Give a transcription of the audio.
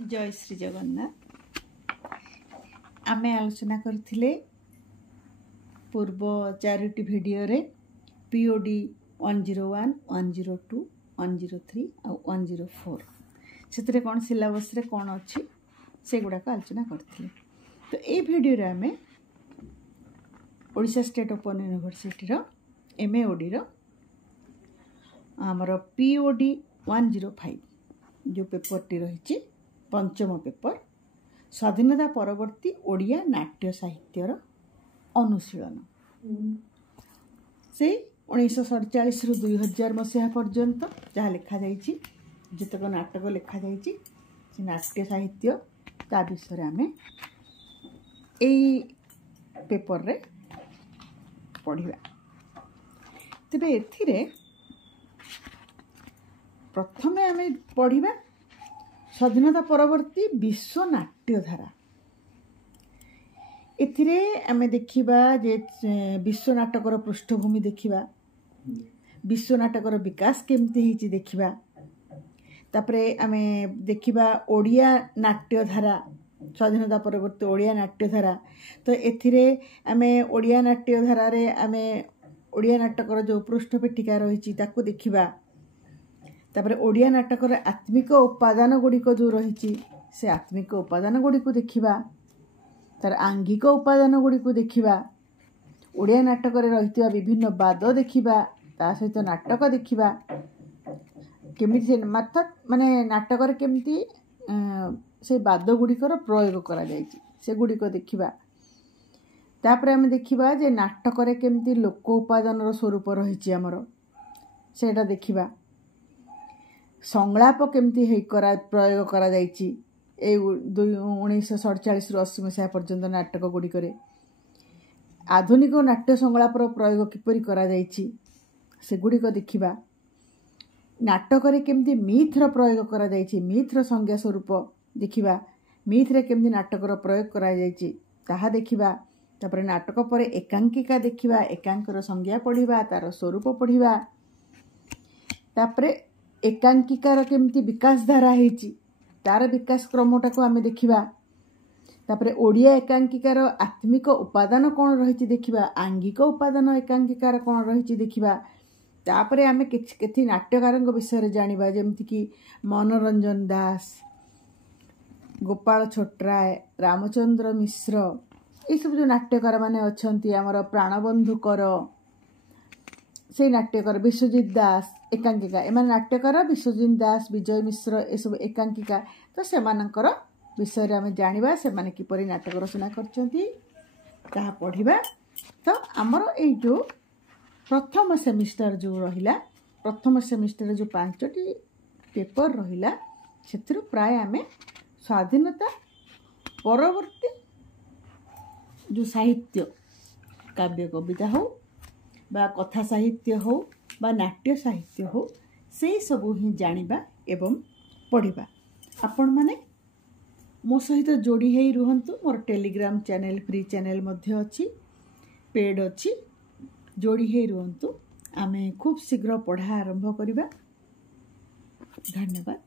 जय श्री जगन्नाथ। आमे आलोचना करथिले पूर्व चारोटी वीडियो रे POD 101, 102, 103 और 104 से कौन सिलेबस रे कौन अच्छी से गुड़ाक आलोचना करथिले। तो ये वीडियो रे आमे ओडिशा स्टेट ओपन यूनिवर्सिटी रो MA OD रो आमर POD 105 जो पेपर टी रही पंचम पेपर स्वाधीनता परवर्ती ओडिया नाट्य साहित्यर अनुशीलन से 1947 रु 2000 मसीहा पर्यंत जहाँ लिखा जाइए जितक नाटक लिखा जाइए से नाट्य साहित्य ता विषय आमे एई पेपर रे पढ़िबा। तेबे एथिरे प्रथमे आमे पढ़िबा स्वाधीनता परवर्ती विश्व नाट्यधारा। एथिरे आमे देखिबा जे विश्व नाटकर पृष्ठभूमि देखिबा, विश्व नाटकर विकास केमती हिची देखिबा, तापरे आमे देखिबा ओडिया नाट्यधारा स्वाधीनता परवर्ती ओडिया नाट्यधारा। तो एथिरे आमे ओडिया नाट्यधारा रे आमे ओडिया नाटकर जो पृष्ठपेटिका रही ताकू देखिबा, तापरे ओडिया नाटकर आत्मिक उपादान गुड़िक जो रही से आत्मिक उपादान गुड़िक देखिबा, तार आंगिक उपादान गुड़िक देखिबा, ओडिया नाटक रही विभिन्न बाद देखिबा, ता सहित नाटक देखिबा केमिति से माने नाटक केमिति से बाद गुड़िकर प्रयोग करा जायछि से गुड़िक देखिबा। तापरे आमे देखिबा जे नाटक केमिति लोक उपादान स्वरूप रही आमर सेटा देखिबा। संलाप केमती प्रयोग करा जाइछि 1947 रु 80 मसीहा पर्यंत नाटक गुड़िक आधुनिक नाट्य संलापर प्रयोग किपरि करा जाइछि से गुड़िक देखिबा। नाटक केमती मिथ्र प्रयोग करा जाइछि मिथ्र संज्ञा स्वरूप देखिबा, मिथ्रे केमती नाटकर प्रयोग करा जाइछि ताहा देखिबा। तापर नाटक पर एकांकिका देखिबा, एकांकर संज्ञा पढ़िबा, तार स्वरूप पढ़िबा, तापरे एकांकिकार केमती विकास धारा हेची तार विकास क्रमटा को आमे देखिबा। तापरे ओडिया एकांकिकार आत्मिक उपादान कौन रही देखिबा, आंगिक उपादान एकांकिकार कौन रही देखिबा। तापरे आमे केथि नाट्यकारंग विषय जानिबा जेमति कि मनोरंजन दास, गोपाल छोटराय, रामचंद्र मिश्र ये सब जो नाट्यकार माने अछंती आमर प्राणबंधुकर से नाट्यकार विश्वजित दास एकांकिका एम नाट्यकार विश्वजित दास, विजय मिश्र ये सब एकांकिका। तो सेमानंकर विषय आमे जानिबा सेमाने किपरि नाटक रचना करछंती ताहा पढ़िबा। तो आमर ए जो प्रथम सेमिस्टर जो रहिला प्रथम सेमिस्टर जो 5टी पेपर रहिला सेथिरु प्राय आमे स्वाधीनता परवर्ती जो साहित्य काव्य कविता हो बा कथा साहित्य हो बा नाट्य साहित्य हो से सबू ही जानिबा एवं पढ़िबा। आपण माने मो सहित जोड़ी हेई रुहंतु। मोर टेलीग्राम चैनल फ्री चैनल मध्य अछि, पेड अछि, जोड़ी हेई रुहंतु। आमे खूब शीघ्र पढ़ा आरंभ करिबा। धन्यवाद।